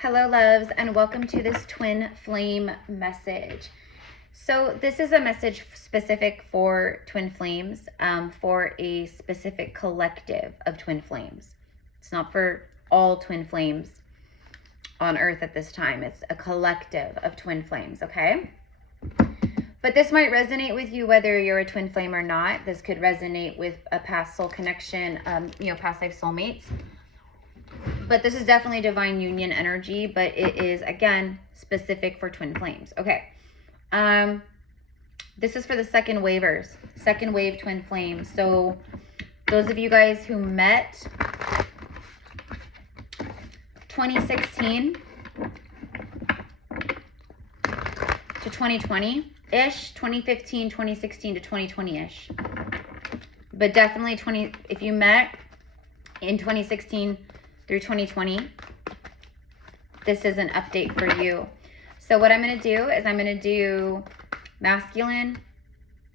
Hello loves, and welcome to this twin flame message. So this is a message specific for twin flames, for a specific collective of twin flames. It's not for all twin flames on earth at this time. It's a collective of twin flames, okay? But this might resonate with you whether you're a twin flame or not. This could resonate with a past soul connection, past life soulmates. But this is definitely divine union energy, but it is, again, specific for twin flames. Okay. This is for the second wave twin flames. So those of you guys who met 2016 to 2020-ish, 2015, 2016 to 2020-ish. But definitely if you met in 2016 through 2020, this is an update for you. So what I'm going to do is I'm going to do masculine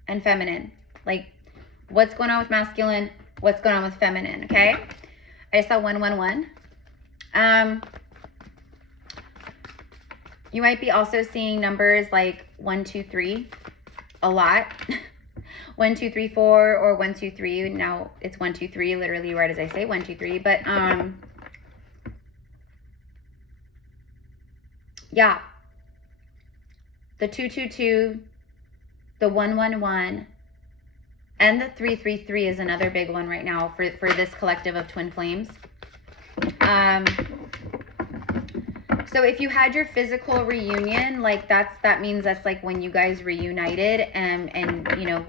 and feminine. Like, what's going on with masculine, what's going on with feminine, okay? I just saw 111. You might be also seeing numbers like 1, 2, 3 a lot. 1, 2, 3, 4 or 1, 2, 3. Now it's 1, 2, 3, literally right as I say 1, 2, 3. But yeah, the 222, the 111, and the 333 is another big one right now for this collective of twin flames. So if you had your physical reunion, like that means that's like when you guys reunited, and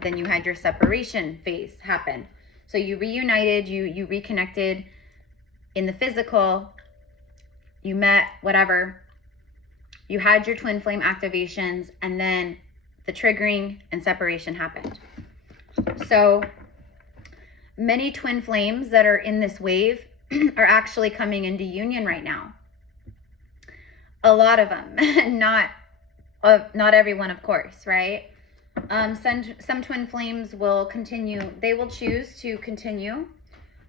then you had your separation phase happen. So you reunited, you reconnected in the physical, you met, whatever. You had your twin flame activations, and then the triggering and separation happened. So many twin flames that are in this wave are actually coming into union right now. A lot of them, not everyone, of course, right? Some twin flames will continue. They will choose to continue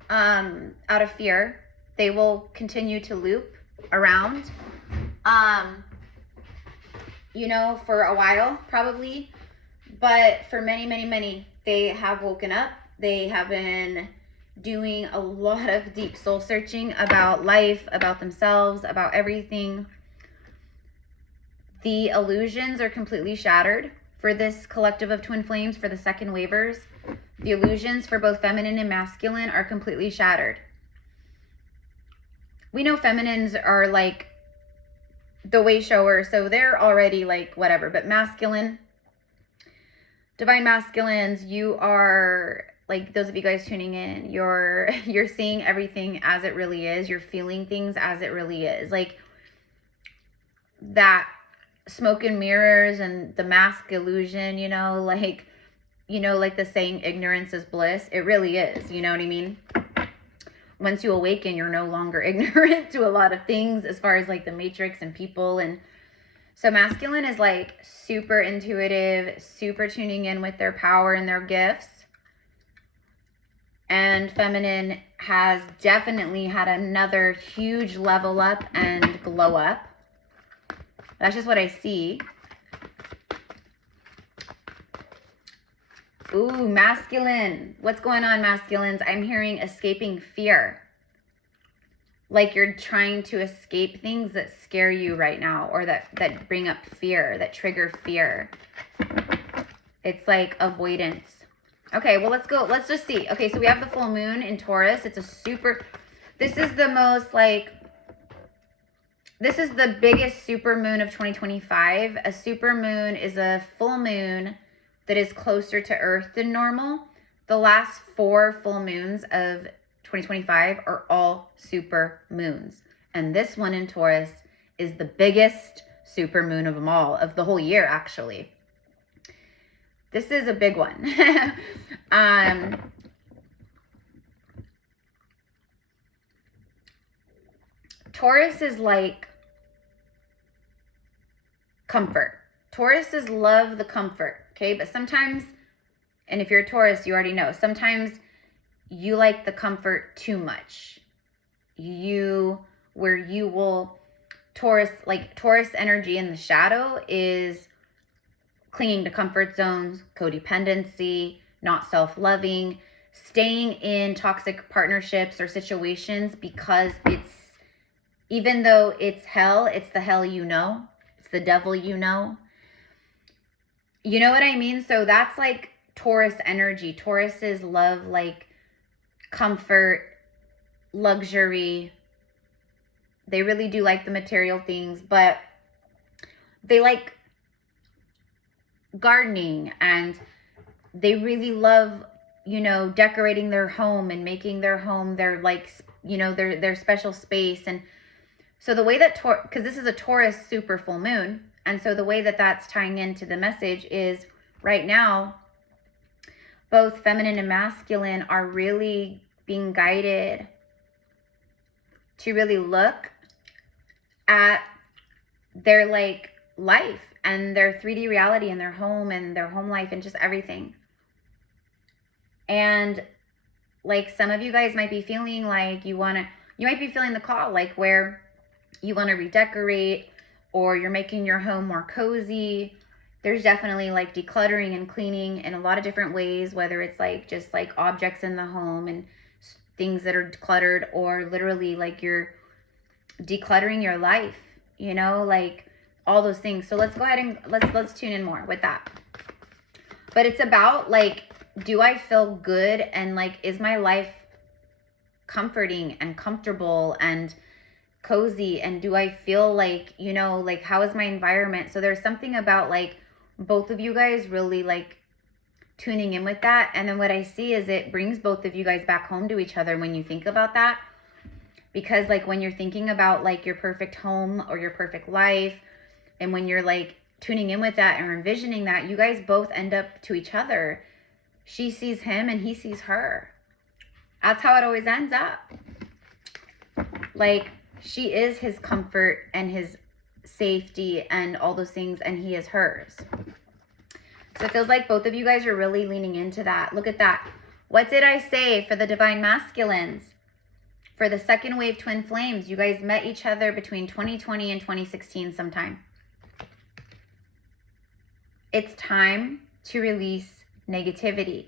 out of fear. They will continue to loop around. For a while, probably. But for many, they have woken up. They have been doing a lot of deep soul searching about life, about themselves, about everything. The illusions are completely shattered for this collective of twin flames, for the second wavers. The illusions for both feminine and masculine are completely shattered. We know feminines are like the way shower, so they're already like whatever, but masculine, divine masculines, you are like, those of you guys tuning in, you're seeing everything as it really is. You're feeling things as it really is. Like that smoke and mirrors and the mask illusion, like the saying, ignorance is bliss. It really is, you know what I mean? Once you awaken, you're no longer ignorant to a lot of things as far as like the matrix and people. And so masculine is like super intuitive, super tuning in with their power and their gifts. And feminine has definitely had another huge level up and glow up. That's just what I see. Ooh, masculine. What's going on, masculines? I'm hearing escaping fear. Like you're trying to escape things that scare you right now, or that bring up fear, that trigger fear. It's like avoidance. Okay, well, let's go. Let's just see. Okay, so we have the full moon in Taurus. This is the biggest super moon of 2025. A super moon is a full moon that is closer to Earth than normal. The last 4 full moons of 2025 are all super moons. And this one in Taurus is the biggest super moon of them all, of the whole year, actually. This is a big one. Taurus is like comfort. Tauruses love the comfort, okay? But sometimes, and if you're a Taurus, you already know, sometimes you like the comfort too much. Where you will Taurus, like Taurus energy in the shadow is clinging to comfort zones, codependency, not self-loving, staying in toxic partnerships or situations because it's, even though it's hell, it's the hell you know. It's the devil you know. You know what I mean? So that's like Taurus energy. Taurus is love, like comfort, luxury. They really do like the material things, but they like gardening, and they really love, you know, decorating their home and making their home their, like, you know, their special space. And so the way that because this is a Taurus super full moon, and so the way that that's tying into the message is right now both feminine and masculine are really being guided to really look at their like life and their 3D reality and their home life and just everything. And like some of you guys might be feeling like you might be feeling the call, like where you want to redecorate or you're making your home more cozy. There's definitely like decluttering and cleaning in a lot of different ways, whether it's like just like objects in the home and things that are cluttered, or literally like you're decluttering your life, you know, like all those things. So let's go ahead and let's tune in more with that. But it's about like, do I feel good, and like, is my life comforting and comfortable and cozy, and do I feel like, you know, like how is my environment? So there's something about like both of you guys really like tuning in with that. And then what I see is it brings both of you guys back home to each other when you think about that. Because like when you're thinking about like your perfect home or your perfect life, and when you're like tuning in with that and envisioning that, you guys both end up to each other. She sees him and he sees her. That's how it always ends up. Like she is his comfort and his safety and all those things, and he is hers. So it feels like both of you guys are really leaning into that. Look at that. What did I say for the divine masculines? For the second wave twin flames, you guys met each other between 2020 and 2016 sometime. It's time to release negativity.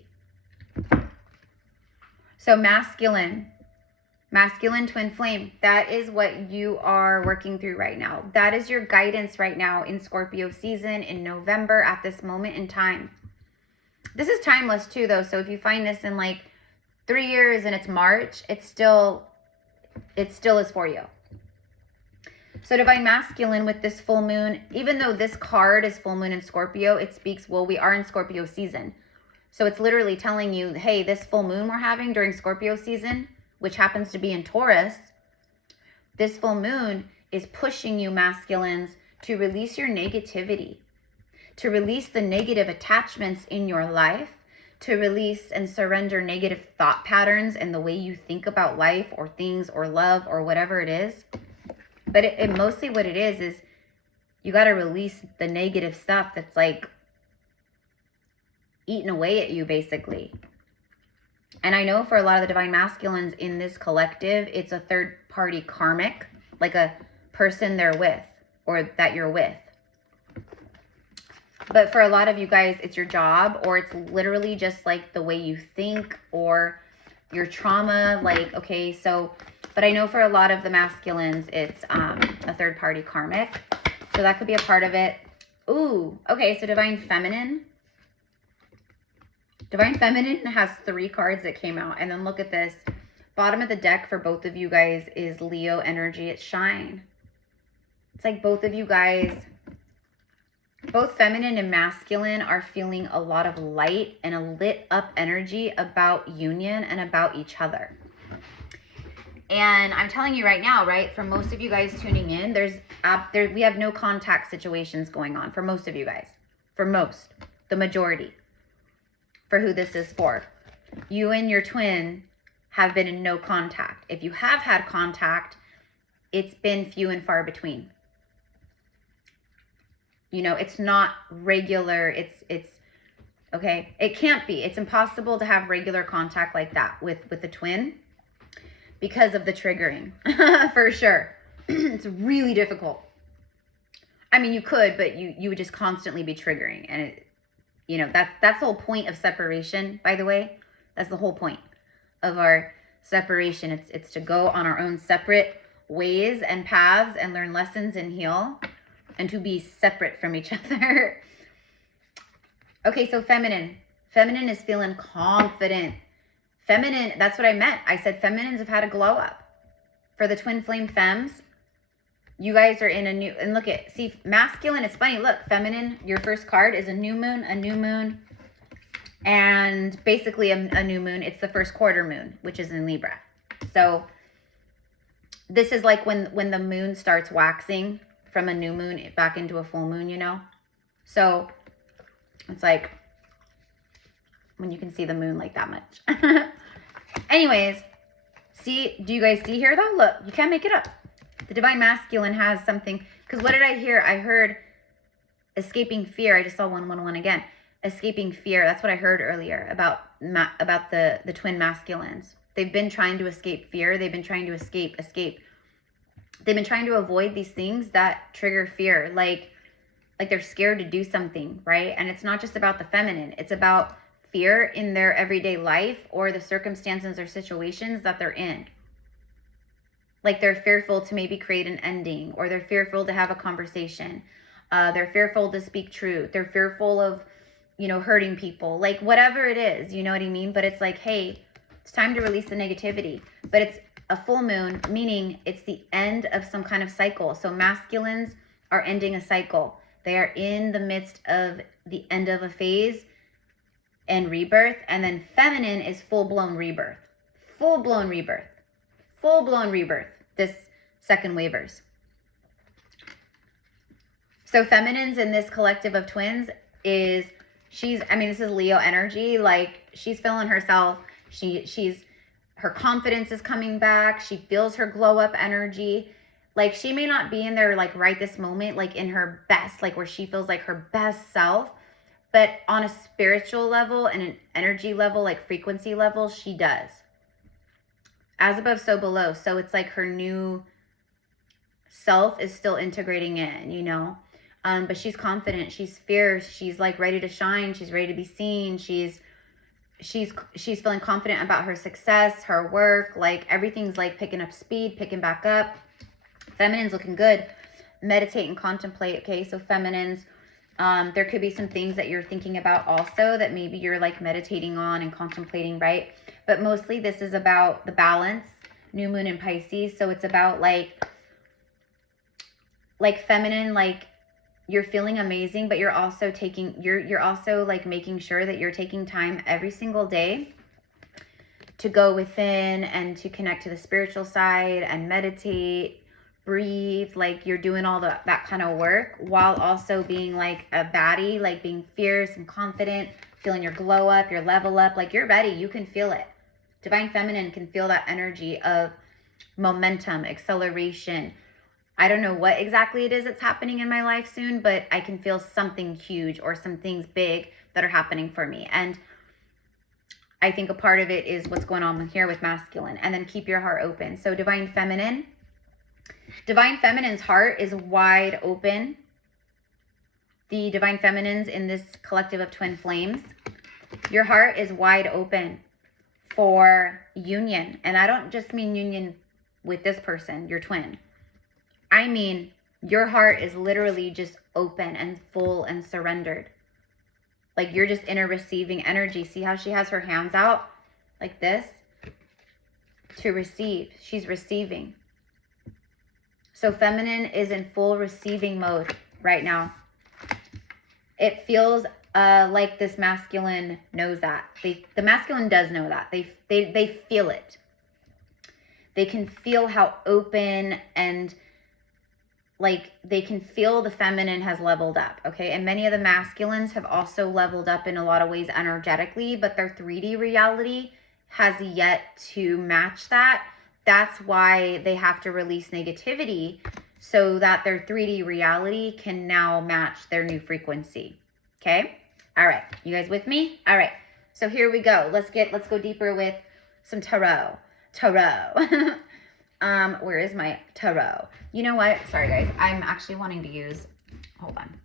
So masculine twin flame, that is what you are working through right now. That is your guidance right now in Scorpio season in November at this moment in time. This is timeless too though. So if you find this in like 3 years and it's March, it still is for you. So divine masculine with this full moon, even though this card is full moon in Scorpio, it speaks, well, we are in Scorpio season. So it's literally telling you, hey, this full moon we're having during Scorpio season, which happens to be in Taurus, this full moon is pushing you masculines to release your negativity, to release the negative attachments in your life, to release and surrender negative thought patterns and the way you think about life or things or love or whatever it is. But it mostly what it is you got to release the negative stuff that's like eating away at you basically. And I know for a lot of the divine masculines in this collective, it's a third party karmic, like a person they're with or that you're with. But for a lot of you guys, it's your job, or it's literally just like the way you think or your trauma. Like, okay, so, but I know for a lot of the masculines, it's a third party karmic. So that could be a part of it. Ooh, okay, so divine feminine. Divine feminine has 3 cards that came out. And then look at this. Bottom of the deck for both of you guys is Leo energy. It's shine. It's like both of you guys, both feminine and masculine, are feeling a lot of light and a lit up energy about union and about each other. And I'm telling you right now, right, for most of you guys tuning in, we have no contact situations going on for most of you guys. For most, the majority, for who this is for. You and your twin have been in no contact. If you have had contact, it's been few and far between. You know, it's not regular. It's okay. It can't be. It's impossible to have regular contact like that with the twin because of the triggering, for sure. It's really difficult. I mean, you could, but you would just constantly be triggering. And, it, you know, that's the whole point of separation, by the way. That's the whole point of our separation. It's to go on our own separate ways and paths and learn lessons and heal and to be separate from each other. Okay, so feminine. Feminine is feeling confident. Feminine, that's what I meant. I said feminines have had a glow up. For the twin flame femmes, you guys are in a new, and look at, see, masculine, it's funny, look, feminine, your first card is a new moon, and basically a new moon. It's the first quarter moon, which is in Libra. So this is like when the moon starts waxing from a new moon back into a full moon, you know? So it's like when you can see the moon like that much. Anyways, see, do you guys see here though? Look, you can't make it up. The divine masculine has something, because what did I hear? I heard escaping fear. I just saw 111 again. Escaping fear. That's what I heard earlier about the twin masculines. They've been trying to escape fear. They've been trying to escape. They've been trying to avoid these things that trigger fear. Like they're scared to do something, right? And it's not just about the feminine. It's about fear in their everyday life or the circumstances or situations that they're in. Like they're fearful to maybe create an ending, or they're fearful to have a conversation. They're fearful to speak truth. They're fearful of, you know, hurting people, like whatever it is, you know what I mean? But it's like, hey, it's time to release the negativity. But it's a full moon, meaning it's the end of some kind of cycle. So masculines are ending a cycle. They are in the midst of the end of a phase and rebirth. And then feminine is full-blown rebirth. Full-blown rebirth. Full-blown rebirth. This second waivers. So feminines in this collective of twins is, I mean, this is Leo energy. Like she's feeling herself. Her confidence is coming back. She feels her glow up energy. Like she may not be in there like right this moment, like in her best, like where she feels like her best self, but on a spiritual level and an energy level, like frequency level, she does. As above, so below. So it's like her new self is still integrating in, you know? But she's confident. She's fierce. She's like ready to shine. She's ready to be seen. She's feeling confident about her success, her work. Like everything's like picking up speed, picking back up. Feminine's looking good. Meditate and contemplate. Okay, so feminines, there could be some things that you're thinking about also that maybe you're like meditating on and contemplating, right? But mostly this is about the balance, new moon in Pisces. So it's about like feminine, like you're feeling amazing, but you're also you're also like making sure that you're taking time every single day to go within and to connect to the spiritual side and meditate, breathe, like you're doing all that kind of work while also being like a baddie, like being fierce and confident, feeling your glow up, your level up, like you're ready. You can feel it. Divine feminine can feel that energy of momentum, acceleration. I don't know what exactly it is that's happening in my life soon, but I can feel something huge or some things big that are happening for me. And I think a part of it is what's going on here with masculine. And then keep your heart open. So divine feminine's heart is wide open. The divine feminines in this collective of twin flames, your heart is wide open for union. And I don't just mean union with this person, your twin. I mean, your heart is literally just open and full and surrendered. Like you're just in a receiving energy. See how she has her hands out like this? To receive. She's receiving. So feminine is in full receiving mode right now. It feels like this masculine knows that. The masculine does know that. They feel it. They can feel how open and like they can feel the feminine has leveled up, okay? And many of the masculines have also leveled up in a lot of ways energetically, but their 3D reality has yet to match that. That's why they have to release negativity so that their 3D reality can now match their new frequency, okay? All right, you guys with me? All right, so here we go. Let's go deeper with some tarot. Where is my tarot? You know what? Sorry, guys. I'm actually wanting to use, hold on.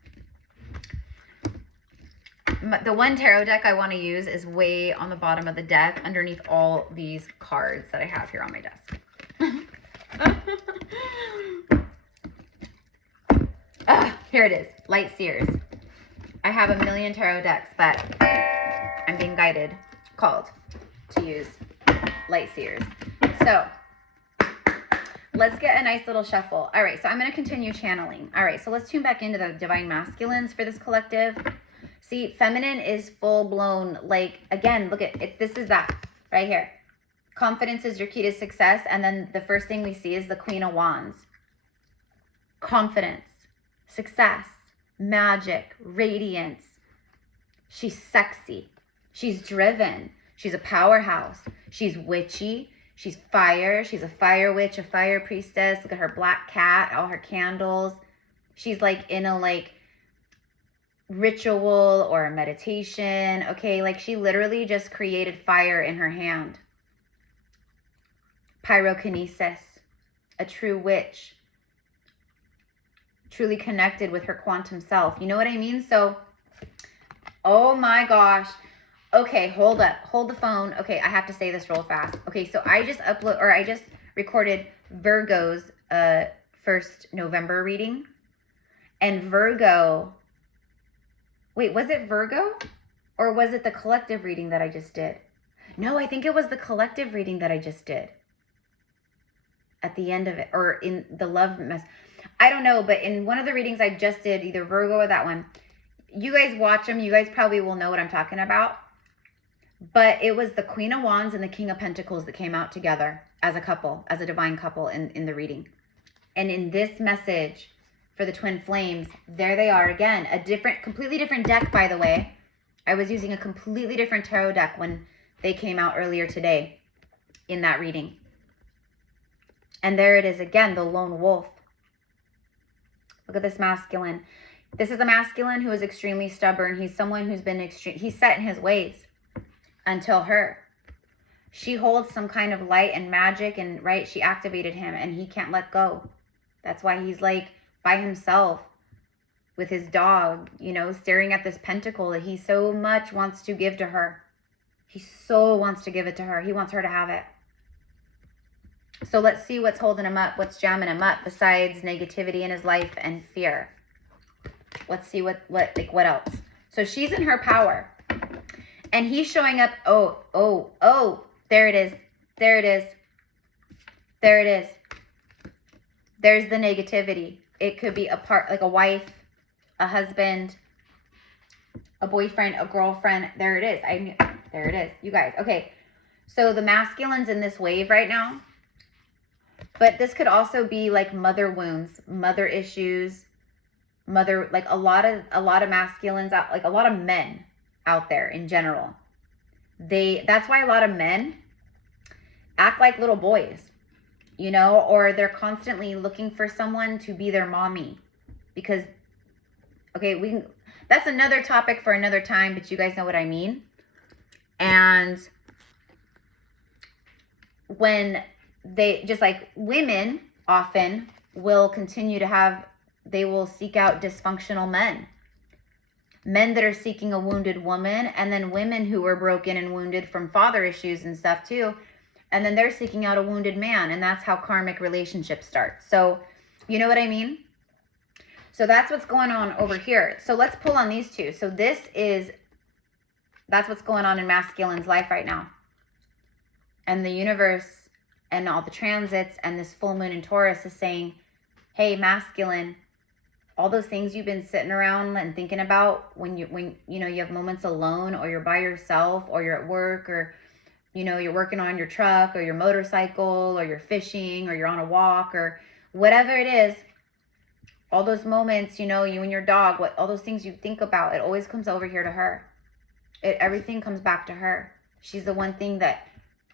The one tarot deck I want to use is way on the bottom of the deck underneath all these cards that I have here on my desk. Here it is. Light Seers. I have a million tarot decks, but I'm being called to use Light Seers. So let's get a nice little shuffle. All right, so I'm going to continue channeling. All right, so let's tune back into the divine masculines for this collective. See, feminine is full-blown, like, again, look at it. This is that right here. Confidence is your key to success. And then the first thing we see is the Queen of Wands. Confidence, success, magic, radiance. She's sexy. She's driven. She's a powerhouse. She's witchy. She's fire. She's a fire witch, a fire priestess. Look at her black cat, all her candles. She's like in a like ritual or a meditation. Okay, like she literally just created fire in her hand. Pyrokinesis, a true witch. Truly connected with her quantum self. You know what I mean? So, oh my gosh. Okay, hold up. Hold the phone. Okay, I have to say this real fast. Okay, so I just recorded Virgo's 1st November reading. And Virgo, wait, was it Virgo? Or was it the collective reading that I just did? No, I think it was the collective reading that I just did. At the end of it, or in the love mess. I don't know, but in one of the readings I just did, either Virgo or that one, you guys watch them. You guys probably will know what I'm talking about. But it was the Queen of Wands and the King of Pentacles that came out together as a couple, as a divine couple in the reading. And in this message for the Twin Flames, there they are again. A completely different deck, by the way. I was using a completely different tarot deck when they came out earlier today in that reading. And there it is again, the lone wolf. Look at this masculine. This is a masculine who is extremely stubborn. He's someone who's been he's set in his ways until her. She holds some kind of light and magic, and right, she activated him and he can't let go. That's why he's like by himself with his dog, you know, staring at this pentacle that he so much wants to give to her. He so wants to give it to her. He wants her to have it. So let's see what's holding him up, what's jamming him up besides negativity in his life and fear. Let's see what else. So she's in her power. And he's showing up. Oh, there it is. There it is. There it is. There's the negativity. It could be like a wife, a husband, a boyfriend, a girlfriend. There it is. There it is. You guys. Okay. So the masculine's in this wave right now. But this could also be like mother wounds, mother issues, like a lot of masculines out, like a lot of men out there in general. That's why a lot of men act like little boys, you know, or they're constantly looking for someone to be their mommy because, okay, that's another topic for another time, but you guys know what I mean. And when they, just like women often will continue to they will seek out dysfunctional men that are seeking a wounded woman, and then women who were broken and wounded from father issues and stuff too. And then they're seeking out a wounded man, and that's how karmic relationships start. So, you know what I mean? So that's what's going on over here. So let's pull on these two. So that's what's going on in masculine's life right now. And the universe and all the transits and this full moon in Taurus is saying, hey, masculine, all those things you've been sitting around and thinking about when you have moments alone, or you're by yourself, or you're at work, or you know, you're working on your truck or your motorcycle, or you're fishing, or you're on a walk, or whatever it is, all those moments, you know, you and your dog, all those things you think about, it always comes over here to her. Everything comes back to her. She's the one thing that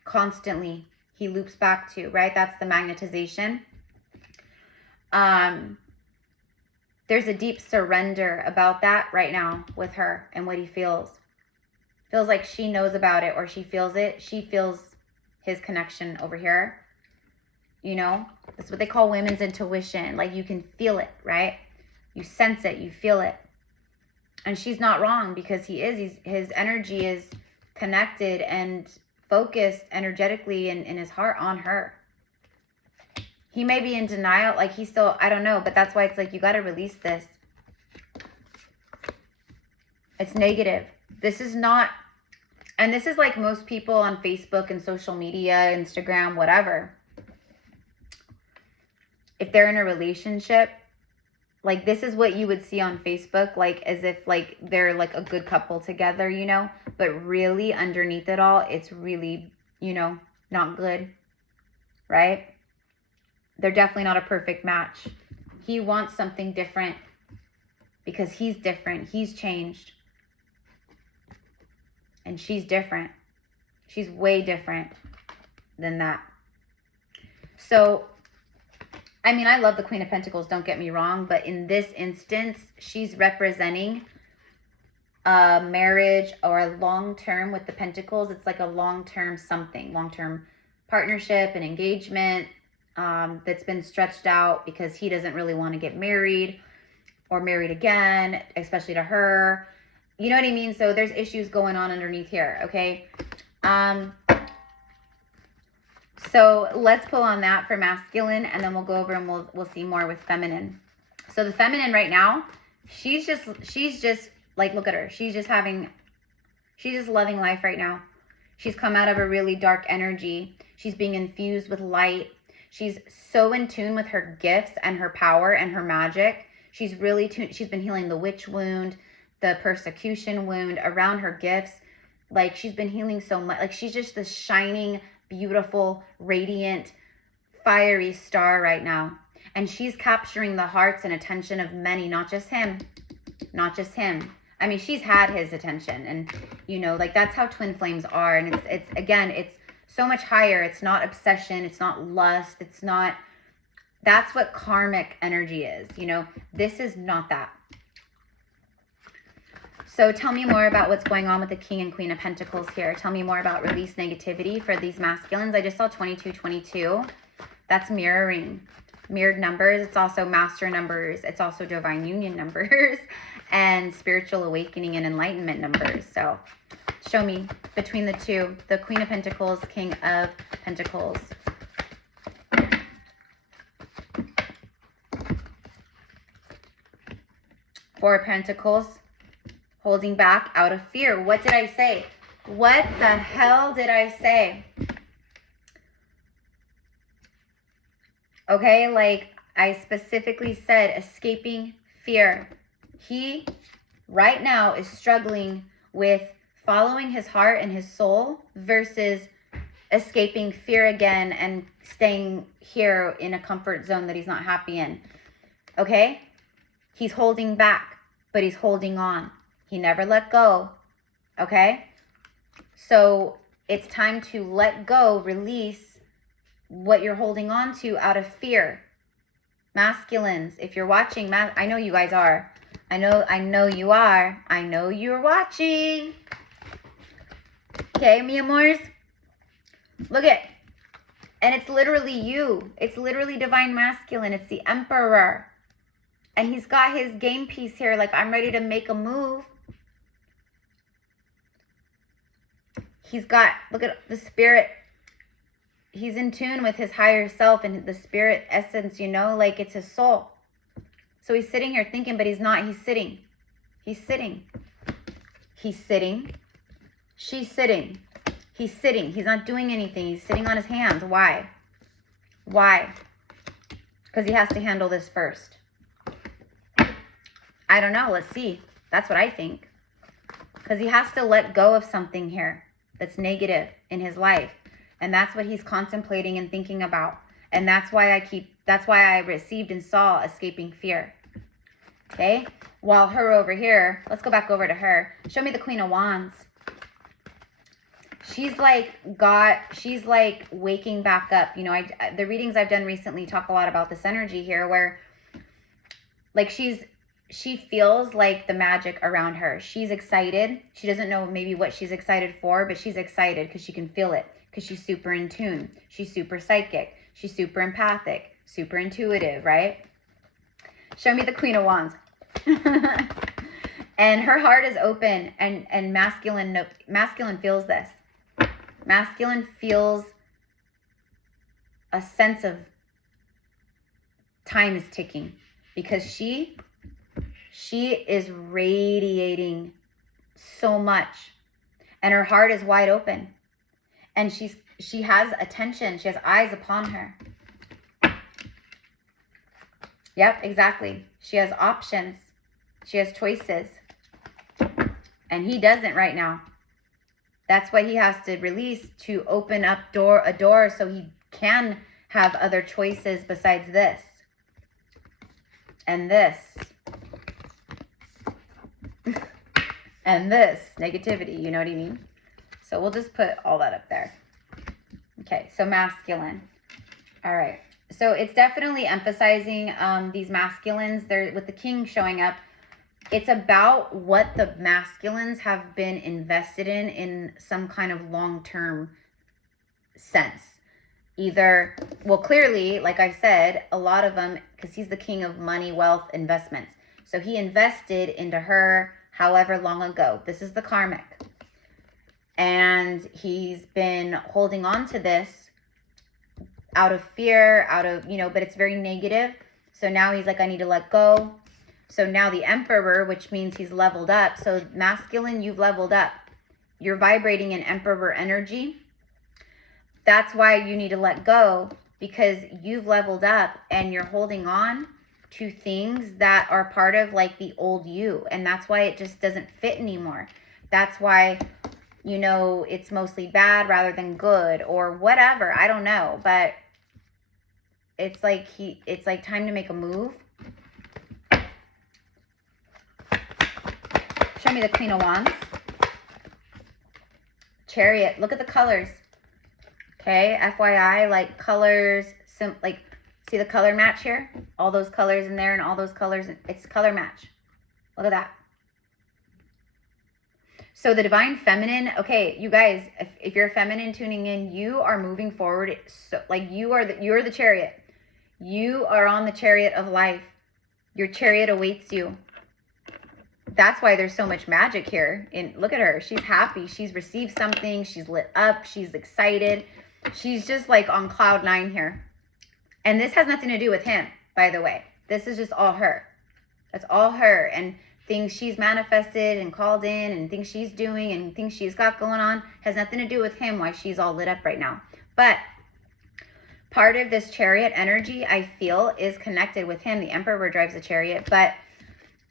constantly he loops back to, right? That's the magnetization. There's a deep surrender about that right now with her and what he feels. Feels like she knows about it, or she feels it. She feels his connection over here. you know? That's what they call women's intuition. Like, you can feel it, right? You sense it, you feel it. And she's not wrong, because his energy is connected and focused energetically in his heart on her. He may be in denial, like he's still, I don't know, but that's why it's like, you got to release this. It's negative. This is not, and this is like most people on Facebook and social media, Instagram, whatever. If they're in a relationship, like, this is what you would see on Facebook, like, as if, like, they're, like, a good couple together, you know? But really, underneath it all, it's really, you know, not good, right? They're definitely not a perfect match. He wants something different because he's different. He's changed. And she's different. She's way different than that. So, I mean, I love the Queen of Pentacles, don't get me wrong, but in this instance, she's representing a marriage or a long-term with the Pentacles. It's like a long-term something, long-term partnership and engagement that's been stretched out because he doesn't really want to get married or married again, especially to her. You know what I mean? So there's issues going on underneath here, okay? So let's pull on that for masculine, and then we'll go over and we'll see more with feminine. So the feminine right now, she's just like, look at her. She's just loving life right now. She's come out of a really dark energy. She's being infused with light. She's so in tune with her gifts and her power and her magic. She's really tuned. She's been healing the witch wound, the persecution wound around her gifts. Like, she's been healing so much. Like, she's just this shining, beautiful, radiant, fiery star right now. And she's capturing the hearts and attention of many, not just him. Not just him. I mean, she's had his attention, and, you know, like, that's how twin flames are. And it's again, it's so much higher. It's not obsession. It's not lust. It's not, that's what karmic energy is. You know, this is not that. So tell me more about what's going on with the King and Queen of Pentacles here. Tell me more about release negativity for these masculines. I just saw 2222. That's mirroring. Mirrored numbers. It's also master numbers. It's also divine union numbers and spiritual awakening and enlightenment numbers. So show me between the two. The Queen of Pentacles, King of Pentacles. Four of Pentacles. Holding back out of fear. What did I say? What the hell did I say? Okay, like, I specifically said escaping fear. He right now is struggling with following his heart and his soul versus escaping fear again and staying here in a comfort zone that he's not happy in. Okay? He's holding back, but he's holding on. He never let go, okay? So it's time to let go, release what you're holding on to out of fear. Masculines, if you're watching, I know you guys are. I know you are. I know you're watching. Okay, mi amors? Look at, and it's literally you. It's literally divine masculine. It's the Emperor. And he's got his game piece here, like, I'm ready to make a move. He's got, look at the spirit. He's in tune with his higher self and the spirit essence, you know, like, it's his soul. So he's sitting here thinking, but he's not. He's sitting. He's sitting. He's sitting. She's sitting. He's sitting. He's not doing anything. He's sitting on his hands. Why? Why? Because he has to handle this first. I don't know. Let's see. That's what I think. Because he has to let go of something here that's negative in his life. And that's what he's contemplating and thinking about. And that's why I received and saw escaping fear. Okay? While her over here, let's go back over to her. Show me the Queen of Wands. She's like waking back up. You know, the readings I've done recently talk a lot about this energy here where, like, she feels like the magic around her. She's excited. She doesn't know maybe what she's excited for, but she's excited because she can feel it, because she's super in tune. She's super psychic. She's super empathic, super intuitive, right? Show me the Queen of Wands. And her heart is open, and masculine feels this. Masculine feels a sense of time is ticking, because she is radiating so much, and her heart is wide open, and she has attention. She has eyes upon her. Yep, exactly. She has options. She has choices. And he doesn't right now. That's why he has to release, to open up a door so he can have other choices besides this. And this. And this. Negativity, you know what I mean? So we'll just put all that up there. Okay, so masculine. All right. So it's definitely emphasizing these masculines. They're with the king showing up. It's about what the masculines have been invested in some kind of long-term sense. Either, well, clearly, like I said, a lot of them, because he's the king of money, wealth, investments. So he invested into her however long ago. This is the karmic. And he's been holding on to this out of fear, but it's very negative. So now he's like, I need to let go. So now the Emperor, which means he's leveled up. So masculine, you've leveled up. You're vibrating in Emperor energy. That's why you need to let go, because you've leveled up and you're holding on to things that are part of like the old you. And that's why it just doesn't fit anymore. That's why, it's mostly bad rather than good or whatever. I don't know, but it's like time to make a move. Show me the Queen of Wands. Chariot. Look at the colors. Okay, FYI, like colors, see the color match here? All those colors in there and all those colors, it's color match. Look at that. So the divine feminine, okay, you guys, if you're a feminine tuning in, you are moving forward. So like you're the chariot. You are on the chariot of life. Your chariot awaits you. That's why there's so much magic here. And look at her. She's happy. She's received something. She's lit up. She's excited. She's just like on cloud 9 here. And this has nothing to do with him, by the way. This is just all her. That's all her. And things she's manifested and called in and things she's doing and things she's got going on has nothing to do with him, why she's all lit up right now. But part of this chariot energy, I feel, is connected with him. The Emperor drives the chariot, but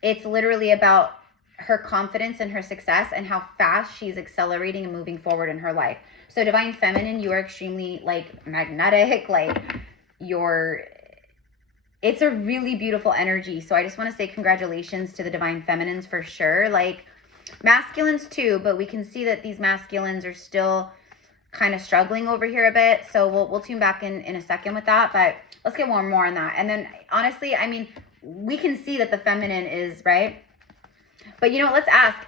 it's literally about her confidence and her success and how fast she's accelerating and moving forward in her life. So divine feminine, you are extremely like magnetic, it's a really beautiful energy. So I just want to say congratulations to the divine feminines for sure. Like masculines too, but we can see that these masculines are still kind of struggling over here a bit. So we'll tune back in a second with that, but let's get more on that. And then honestly, I mean, we can see that the feminine is right. But let's ask,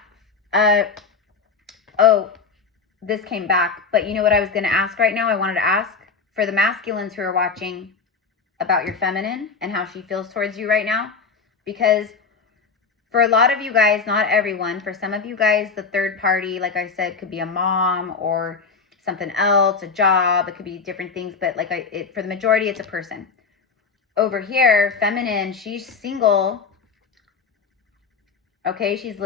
this came back, but you know what I was going to ask right now? I wanted to ask for the masculines who are watching about your feminine and how she feels towards you right now. Because for a lot of you guys, not everyone, for some of you guys, the third party, like I said, could be a mom or something else, a job. It could be different things, but for the majority, it's a person. Over here, feminine, she's single. Okay, she's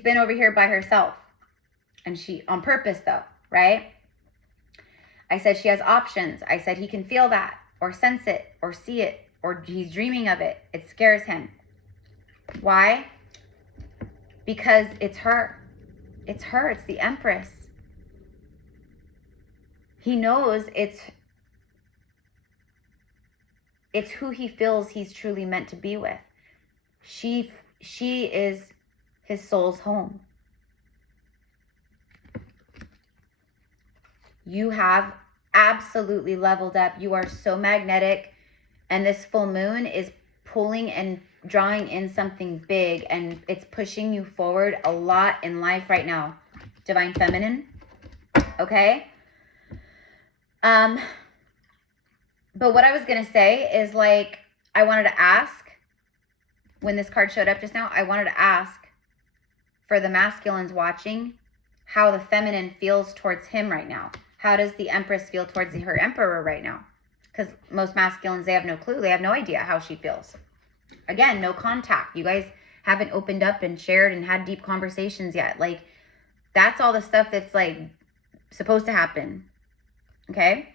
been over here by herself. And she, on purpose though, right? I said she has options. I said he can feel that or sense it or see it or he's dreaming of it. It scares him. Why? Because it's her. It's her. It's the Empress. He knows it's who he feels he's truly meant to be with. She is his soul's home. You have absolutely leveled up. You are so magnetic. And this full moon is pulling and drawing in something big. And it's pushing you forward a lot in life right now. Divine feminine. Okay. But what I was going to say is like, I wanted to ask, when this card showed up just now, I wanted to ask for the masculines watching how the feminine feels towards him right now. How does the Empress feel towards her Emperor right now? Because most masculines, they have no clue. They have no idea how she feels. Again, no contact. You guys haven't opened up and shared and had deep conversations yet. Like, that's all the stuff that's like supposed to happen. Okay?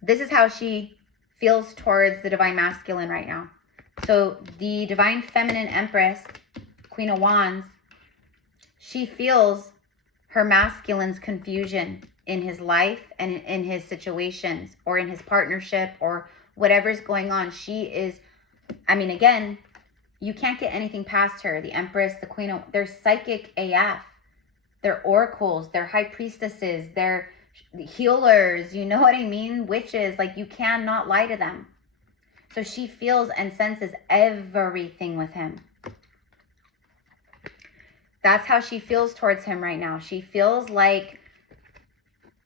This is how she feels towards the Divine Masculine right now. So the Divine Feminine Empress, Queen of Wands, she feels her masculine's confusion in his life and in his situations or in his partnership or whatever's going on. She is, I mean, again, you can't get anything past her. The Empress, the Queen of, they're psychic AF. They're oracles, they're high priestesses, they're healers, you know what I mean? Witches, like you cannot lie to them. So she feels and senses everything with him. That's how she feels towards him right now. She feels like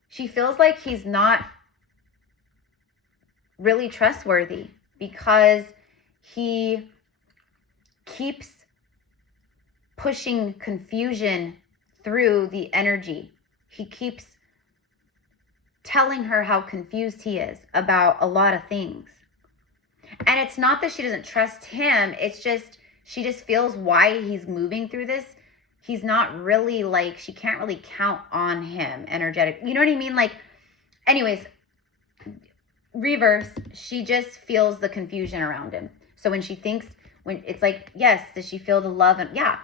he's not really trustworthy because he keeps pushing confusion through the energy. He keeps telling her how confused he is about a lot of things. And it's not that she doesn't trust him. It's just, she just feels why he's moving through this. He's not really like, she can't really count on him energetic. You know what I mean? Like, anyways, reverse, she just feels the confusion around him. So when she thinks, when it's like, yes, does she feel the love? And yeah.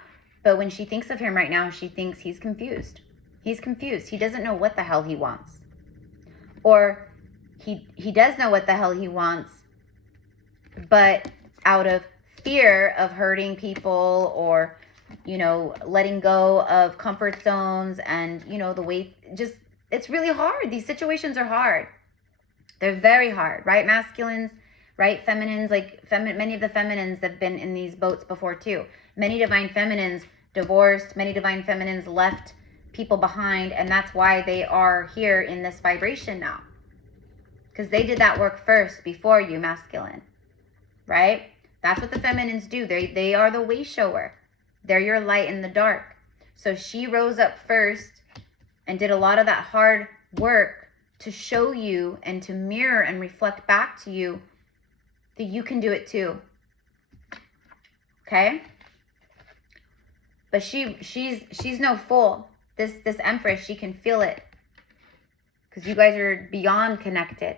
But when she thinks of him right now, she thinks he's confused. He's confused. He doesn't know what the hell he wants. Or he does know what the hell he wants, but out of fear of hurting people or, you know, letting go of comfort zones and, you know, the way, just, it's really hard. These situations are hard. They're very hard, right? Masculines, right? Feminines, like many of the feminines have been in these boats before too. Many divine feminines divorced, many divine feminines left people behind, and that's why they are here in this vibration now. Because they did that work first before you, masculine. Right? That's what the feminines do. They are the way shower. They're your light in the dark. So she rose up first and did a lot of that hard work to show you and to mirror and reflect back to you that you can do it too. Okay? But she's no fool. This Empress, she can feel it. Because you guys are beyond connected.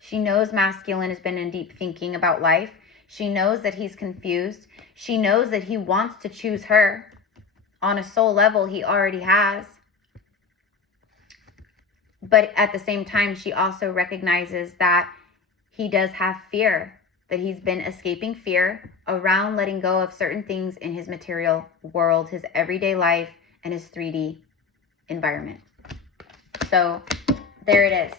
She knows masculine has been in deep thinking about life. She knows that he's confused. She knows that he wants to choose her. On a soul level, he already has. But at the same time, she also recognizes that he does have fear. That he's been escaping fear around letting go of certain things in his material world, his everyday life, and his 3D environment. So there it is.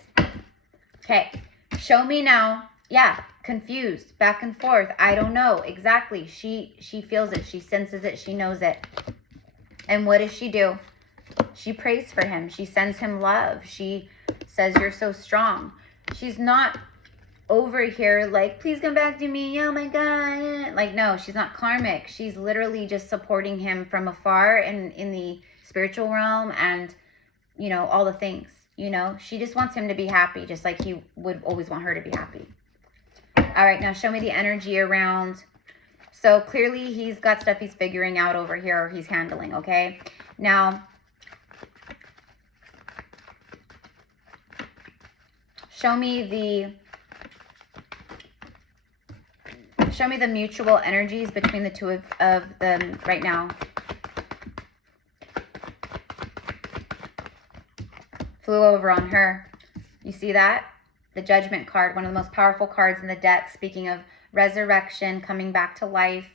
Okay, show me now. Yeah, confused, back and forth. I don't know exactly. She feels it. She senses it. She knows it. And what does she do? She prays for him. She sends him love. She says, you're so strong. She's not over here like, please come back to me. Oh my God. Like, no, she's not karmic. She's literally just supporting him from afar and in the spiritual realm and, you know, all the things. You know, she just wants him to be happy, just like he would always want her to be happy. All right, now show me the energy around. So clearly he's got stuff he's figuring out over here or he's handling, okay? Now, show me the mutual energies between the two of them right now. Flew over on her. You see that? The Judgment card, one of the most powerful cards in the deck, speaking of resurrection, coming back to life.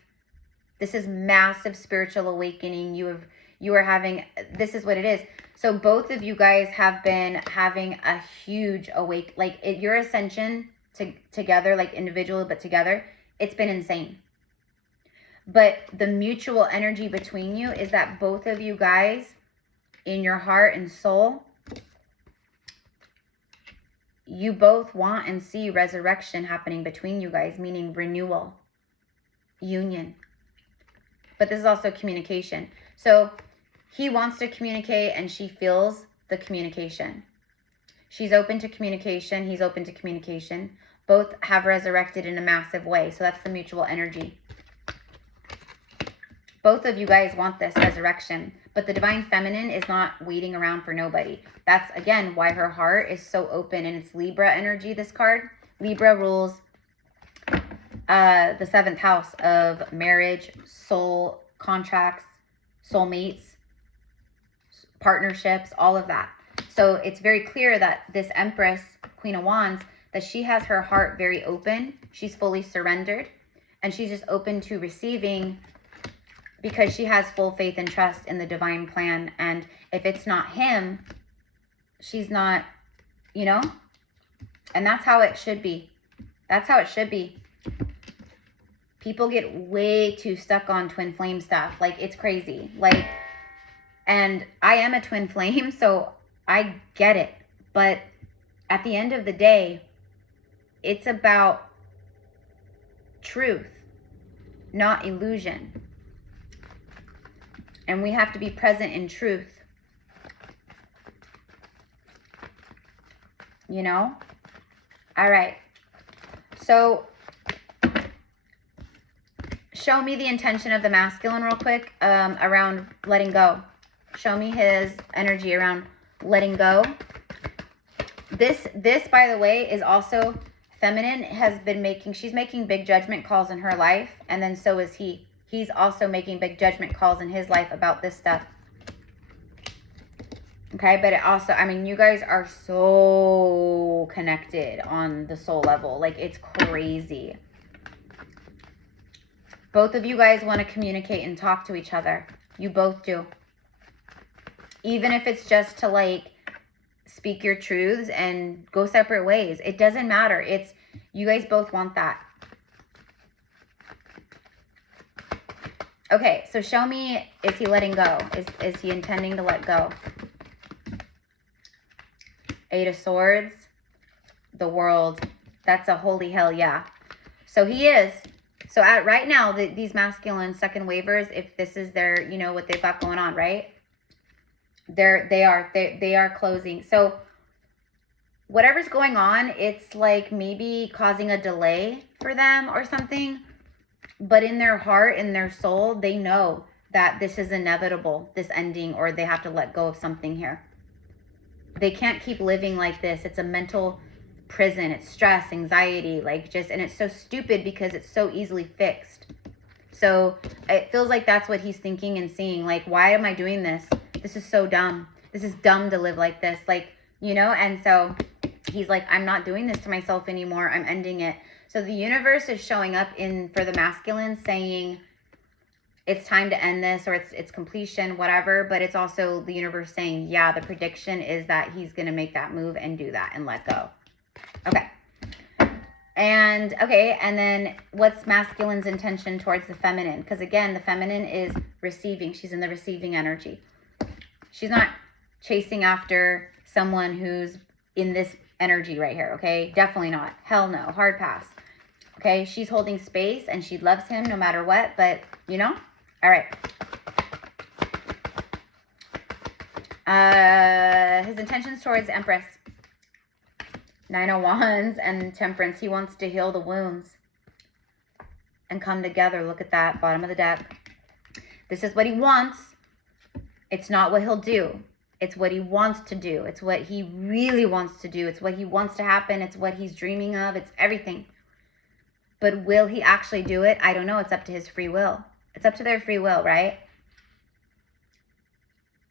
This is massive spiritual awakening. You are having, this is what it is. So both of you guys have been having a huge your ascension together, like individually, but together, it's been insane. But the mutual energy between you is that both of you guys, in your heart and soul, you both want and see resurrection happening between you guys, meaning renewal, union. But this is also communication. So he wants to communicate and she feels the communication. She's open to communication. He's open to communication. Both have resurrected in a massive way. So that's the mutual energy. Both of you guys want this resurrection. But the divine feminine is not waiting around for nobody. That's, again, why her heart is so open. And it's Libra energy, this card. Libra rules the 7th house of marriage, soul contracts, soulmates, partnerships, all of that. So it's very clear that this Empress, Queen of Wands, that she has her heart very open. She's fully surrendered. And she's just open to receiving because she has full faith and trust in the divine plan. And if it's not him, she's not, you know? And that's how it should be. That's how it should be. People get way too stuck on twin flame stuff. Like, it's crazy. Like, and I am a twin flame, so I get it. But at the end of the day, it's about truth, not illusion. And we have to be present in truth. You know? All right. So show me the intention of the masculine real quick around letting go. Show me his energy around letting go. This, by the way, is also feminine. She's making big judgment calls in her life. And then so is he. He's also making big judgment calls in his life about this stuff. Okay, but it also, I mean, you guys are so connected on the soul level. Like, it's crazy. Both of you guys want to communicate and talk to each other. You both do. Even if it's just to, like, speak your truths and go separate ways. It doesn't matter. It's, you guys both want that. Okay, so show me, is he letting go? Is he intending to let go? 8 of Swords, the World. That's a holy hell yeah. So he is. So at right now, these masculine second wavers, if this is their, you know, what they've got going on, right? They are closing. So whatever's going on, it's like maybe causing a delay for them or something. But in their heart, in their soul, they know that this is inevitable, this ending, or they have to let go of something here. They can't keep living like this. It's a mental prison. It's stress, anxiety, like just, and it's so stupid because it's so easily fixed. So it feels like that's what he's thinking and seeing. Like, why am I doing this? This is so dumb. This is dumb to live like this. Like, you know, and so he's like, I'm not doing this to myself anymore. I'm ending it. So the universe is showing up for the masculine saying it's time to end this, or it's completion, whatever. But it's also the universe saying, yeah, the prediction is that he's going to make that move and do that and let go. Okay. And then what's masculine's intention towards the feminine? Because again, the feminine is receiving. She's in the receiving energy. She's not chasing after someone who's in this energy right here, okay? Definitely not. Hell no. Hard pass. Okay? She's holding space and she loves him no matter what, but, you know? All right. His intentions towards Empress. 9 of Wands and Temperance. He wants to heal the wounds and come together. Look at that. Bottom of the deck. This is what he wants. It's not what he'll do. It's what he wants to do. It's what he really wants to do. It's what he wants to happen. It's what he's dreaming of. It's everything. But will he actually do it? I don't know. It's up to his free will. It's up to their free will, right?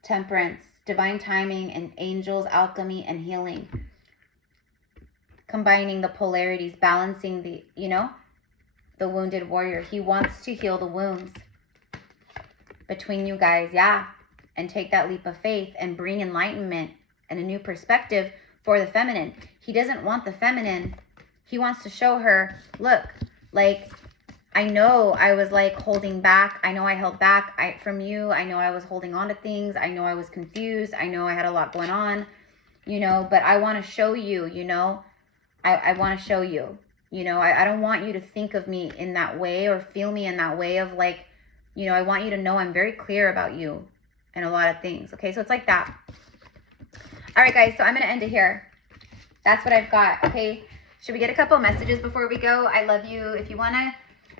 Temperance, divine timing, and angels, alchemy, and healing. Combining the polarities, balancing the, you know, the wounded warrior. He wants to heal the wounds between you guys, yeah. And take that leap of faith and bring enlightenment and a new perspective for the feminine. He doesn't want the feminine. He wants to show her, look, like, I know I was like holding back. I know I held back from you. I know I was holding on to things. I know I was confused. I know I had a lot going on. you know, but I want to show you, you know, I want to show you, you know, I don't want you to think of me in that way or feel me in that way of like, you know, I want you to know I'm very clear about you and a lot of things. Okay, so it's like that. All right, guys, so I'm going to end it here. That's what I've got. Okay, should we get a couple messages before we go? I love you. If you want to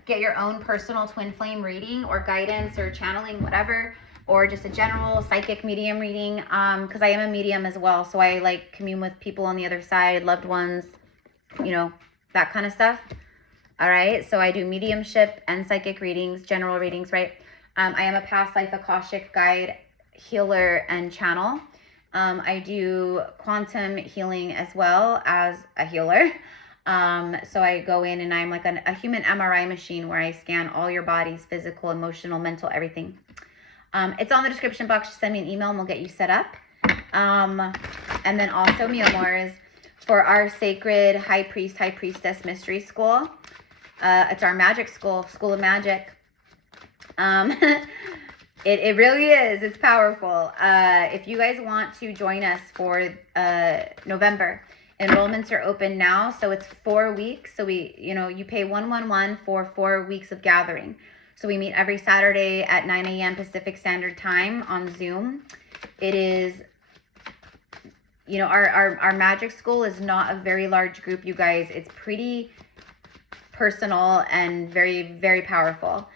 get your own personal twin flame reading or guidance or channeling, whatever, or just a general psychic medium reading, because I am a medium as well, so I like commune with people on the other side, loved ones, you know, that kind of stuff. All right, so I do mediumship and psychic readings, general readings, right? I am a past life Akashic guide, healer, and channel. I do quantum healing as well as a healer. So I go in and I'm like a human MRI machine where I scan all your bodies, physical, emotional, mental, everything. It's on the description box. Just send me an email and we'll get you set up. And then also, mi amores, for our sacred high priest, high priestess mystery school. It's our magic school, School of Magic. It really is. It's powerful. If you guys want to join us for November, enrollments are open now. So it's 4 weeks. So you pay $111 for 4 weeks of gathering. So we meet every Saturday at 9 a.m. Pacific Standard Time on Zoom. It is, you know, our magic school is not a very large group, you guys. It's pretty personal and very, very powerful.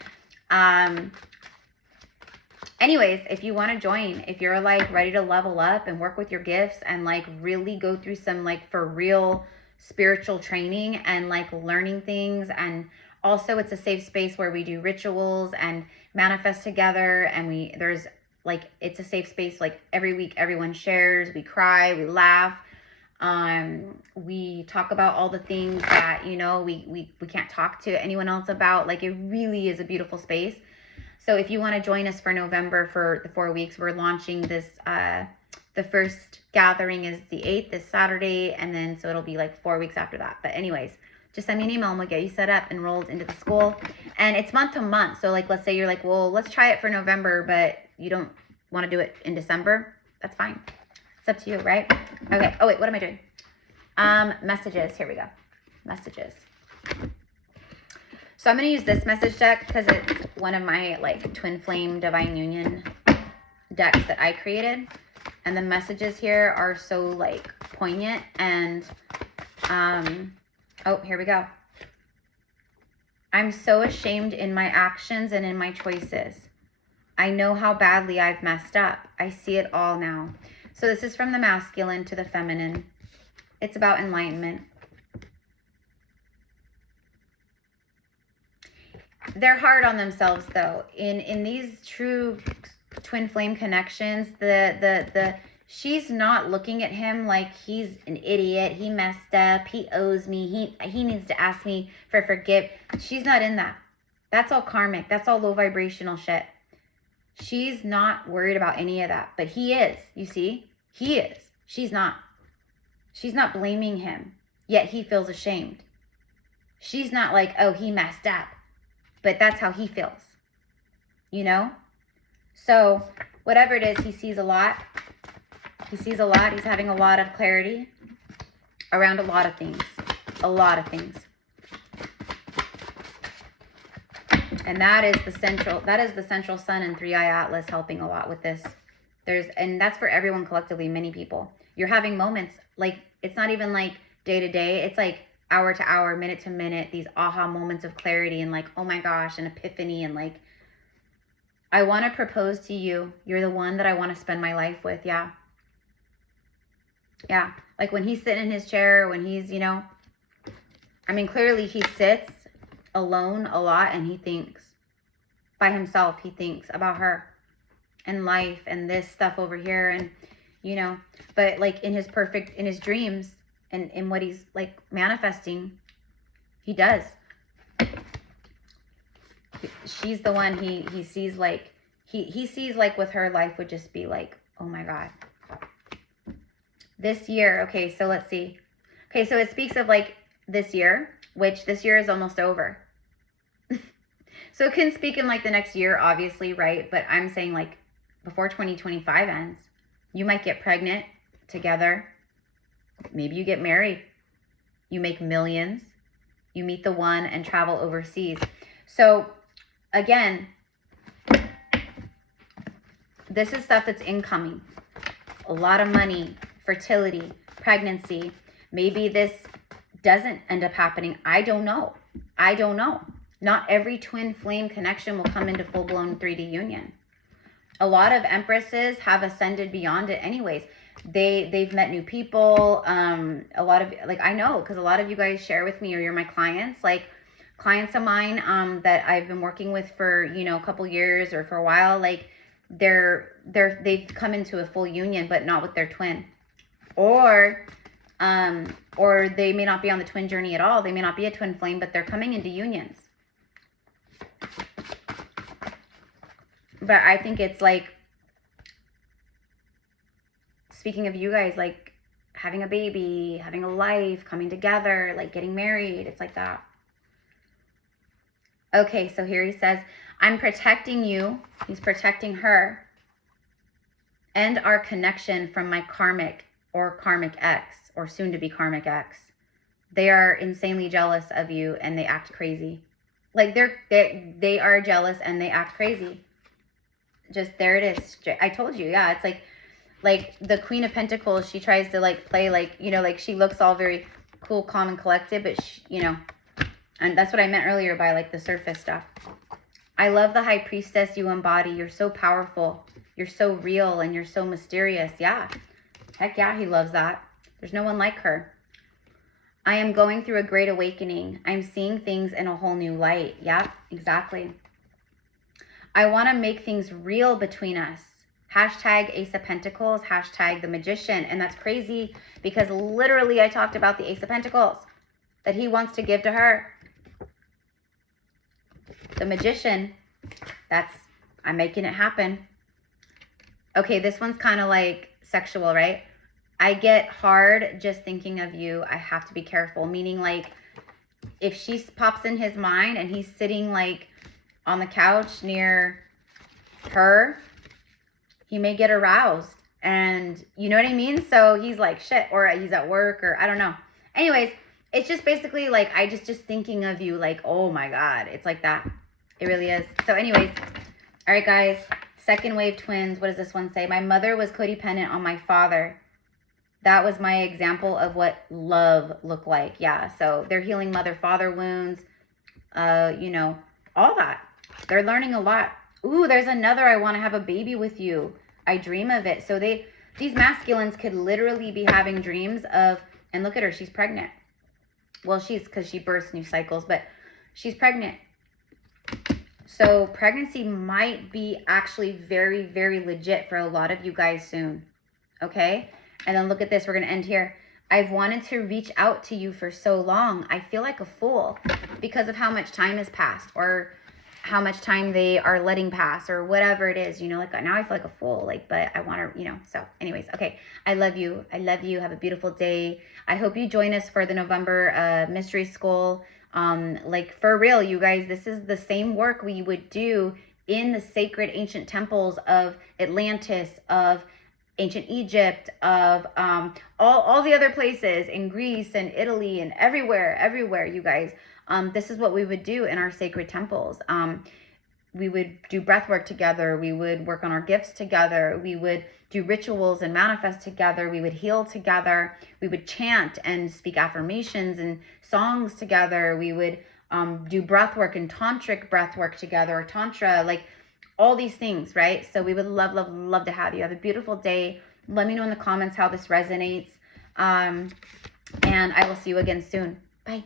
Anyways, if you want to join, if you're like ready to level up and work with your gifts and like really go through some like for real spiritual training and like learning things, and also it's a safe space where we do rituals and manifest together, and there's like, it's a safe space. Like every week, everyone shares, we cry, we laugh. We talk about all the things that, you know, we can't talk to anyone else about. Like it really is a beautiful space. So if you want to join us for November for the 4 weeks, we're launching this, the first gathering is the 8th, this Saturday, and then so it'll be like 4 weeks after that. But anyways, just send me an email and we'll get you set up, enrolled into the school. And it's month to month. So like, let's say you're like, well, let's try it for November, but you don't want to do it in December. That's fine. It's up to you, right? Okay. Oh, wait, what am I doing? Messages. Here we go. Messages. So I'm going to use this message deck because it's one of my like twin flame divine union decks that I created. And the messages here are so like poignant and, oh, here we go. I'm so ashamed in my actions and in my choices. I know how badly I've messed up. I see it all now. So this is from the masculine to the feminine. It's about enlightenment. They're hard on themselves though. In these true twin flame connections, she's not looking at him like he's an idiot. He messed up. He owes me. He needs to ask me for forgive. She's not in that. That's all karmic. That's all low vibrational shit. She's not worried about any of that. But he is. You see? He is. She's not. She's not blaming him. Yet he feels ashamed. She's not like, oh, he messed up. But that's how he feels. You know? So whatever it is, he sees a lot. He sees a lot. He's having a lot of clarity around a lot of things. A lot of things. And that is the central sun and 3-eye atlas helping a lot with this. And that's for everyone collectively, many people. You're having moments like, it's not even like day to day. It's like hour to hour, minute to minute, these aha moments of clarity and like, oh my gosh, an epiphany. And like, I want to propose to you. You're the one that I want to spend my life with. Yeah. Yeah. Like when he's sitting in his chair, when he's, you know, I mean, clearly he sits alone a lot and he thinks by himself. He thinks about her and life and this stuff over here. And, you know, but like in his dreams and in what he's like manifesting, he does. She's the one he sees like, he sees like with her life would just be like, oh my God. This year, okay, so let's see. Okay, so it speaks of like this year, which this year is almost over. So it can speak in like the next year, obviously, right? But I'm saying like before 2025 ends, you might get pregnant together. Maybe you get married. You make millions. You meet the one and travel overseas. So again, this is stuff that's incoming. A lot of money, fertility, pregnancy. Maybe this doesn't end up happening. I don't know. I don't know. Not every twin flame connection will come into full-blown 3D union. A lot of empresses have ascended beyond it anyways. They've met new people. A lot of, like, I know, because a lot of you guys share with me, or you're my clients, like clients of mine that I've been working with for, you know, a couple years or for a while, like they've come into a full union, but not with their twin. Or they may not be on the twin journey at all. They may not be a twin flame, but they're coming into unions. But I think it's like, speaking of you guys, like having a baby, having a life, coming together, like getting married. It's like that. Okay, so here he says, I'm protecting you. He's protecting her and our connection from my karmic or karmic ex, or soon to be karmic ex. They are insanely jealous of you and they act crazy. Like they are jealous and they act crazy. Just there it is. I told you, yeah. It's like the Queen of Pentacles. She tries to like play like, you know, like she looks all very cool, calm, and collected, but she, you know, and that's what I meant earlier by like the surface stuff. I love the High Priestess you embody. You're so powerful. You're so real and you're so mysterious. Yeah. Heck yeah, he loves that. There's no one like her. I am going through a great awakening. I'm seeing things in a whole new light. Yeah, exactly. I want to make things real between us. Hashtag Ace of Pentacles, hashtag the Magician. And that's crazy because literally I talked about the Ace of Pentacles that he wants to give to her. The Magician, I'm making it happen. Okay, this one's kind of like sexual, right? I get hard just thinking of you. I have to be careful. Meaning like if she pops in his mind and he's sitting like on the couch near her, he may get aroused. And you know what I mean? So he's like, shit, or he's at work, or I don't know. Anyways, it's just basically like, I just thinking of you, like, oh my God, it's like that. It really is. So anyways, all right, guys, second wave twins. What does this one say? My mother was codependent on my father. That was my example of what love looked like. Yeah, so they're healing mother-father wounds, you know, all that. They're learning a lot. Ooh, there's another, I want to have a baby with you. I dream of it. So these masculines could literally be having dreams of, and look at her, she's pregnant. Well, because she births new cycles, but she's pregnant. So pregnancy might be actually very, very legit for a lot of you guys soon. Okay? And then look at this. We're going to end here. I've wanted to reach out to you for so long. I feel like a fool because of how much time has passed, or how much time they are letting pass, or whatever it is, you know, like now I feel like a fool, like, but I want to, you know, so anyways, okay. I love you. I love you. Have a beautiful day. I hope you join us for the November mystery school. Like for real, you guys, this is the same work we would do in the sacred ancient temples of Atlantis, of ancient Egypt, of all the other places in Greece and Italy and everywhere, you guys. This is what we would do in our sacred temples. We would do breath work together. We would work on our gifts together. We would do rituals and manifest together. We would heal together. We would chant and speak affirmations and songs together. We would do breath work and tantric breath work together, or tantra, like all these things, right? So we would love, love, love to have you. Have a beautiful day. Let me know in the comments how this resonates. And I will see you again soon. Bye.